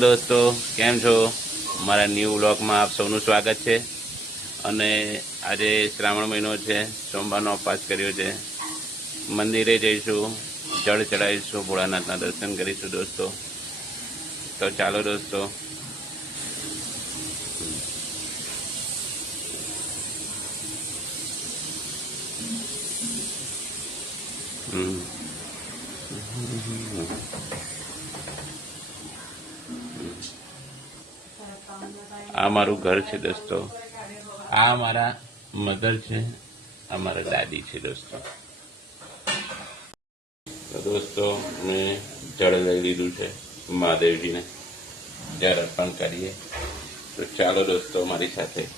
દોસ્તો, કેમ છો? મારા ન્યૂ બ્લોગમાં આપ સૌનું સ્વાગત છે. અને આજે શ્રાવણ મહિનો છે, સોમવારનો ઉપવાસ કર્યો છે. મંદિરે જઈશું, જળ ચડાવીશું, ભોળાનાથના દર્શન કરીશું દોસ્તો. તો ચાલો દોસ્તો. હમ. આ મારું ઘર છે દોસ્તો. આ મારા મધર છે. આ મારા દાદી છે દોસ્તો. તો દોસ્તો મેં જળ લઈ લીધું છે મહાદેવજીને. જળ અર્પણ કરીએ. તો ચાલો દોસ્તો મારી સાથે.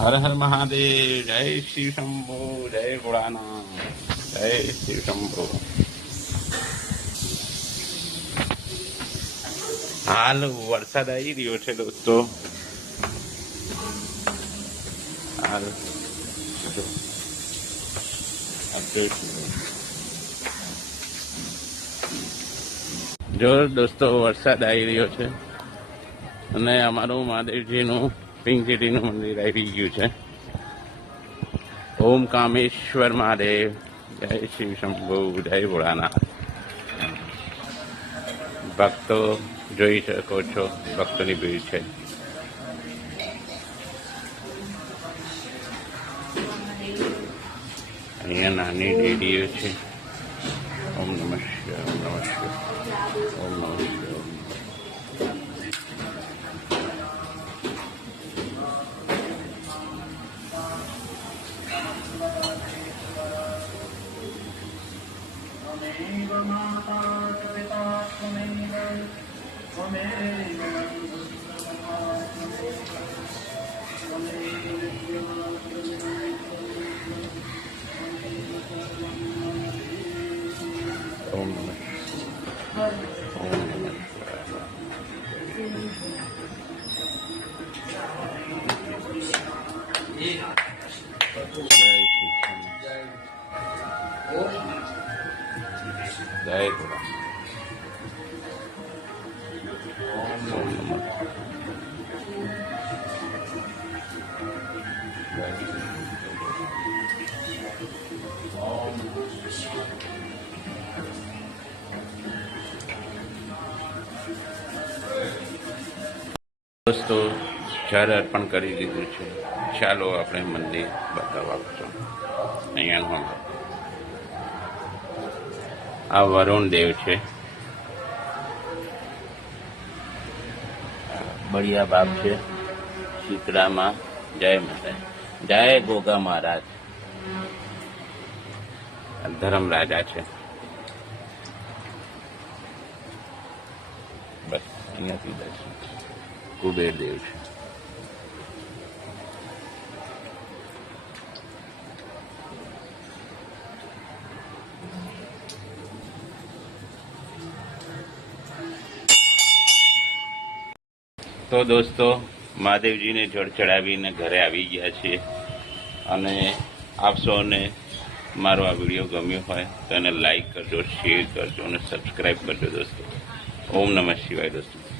હર હર મહાદેવ જય શિવ શંભુ જય ભોળાનાથ જય શિવ શંભુ હાલ, વરસાદ આવી રહ્યો છે દોસ્તો. હાલ. જો દોસ્તો, વરસાદ આવી રહ્યો છે. અને અમારું મહાદેવજીનું, પિંક સિટીનું મંદિર આવી ગયું છે. ઓમ કામેશ્વર મહાદેવ. જય શિવ શંભુ જય ભોળાનાથ ભક્તો જોઈ શકો છો ભક્તોની ભીડ છે અહીંયા નાની ડેડીઓ છે ઓમ નમઃ શિવાય ઓમ નમઃ શિવાય જય શ્રી કૃષ્ણ જય દોસ્તો જળ અર્પણ કરી દીધું છે ચાલો આપણે મંદિર બતાવવા છો અહીંયા આ વરુણ દેવ છે. બળિયા બાપ છે. શીતળામાં. જય માતા જય ગોગા મહારાજ. ધરમ રાજા છે. બસ, અહીંયાથી દર્શન. કુબેર દેવ છે. તો દોસ્તો, મહાદેવજીને જળ ચડાવીને ઘરે આવી ગયા છીએ અને આપ સૌને મારો આ વીડિયો ગમ્યો હોય તો એને લાઈક કરજો શેર કરજો અને સબસ્ક્રાઈબ કરજો દોસ્તો. ઓમ નમઃ શિવાય દોસ્તો.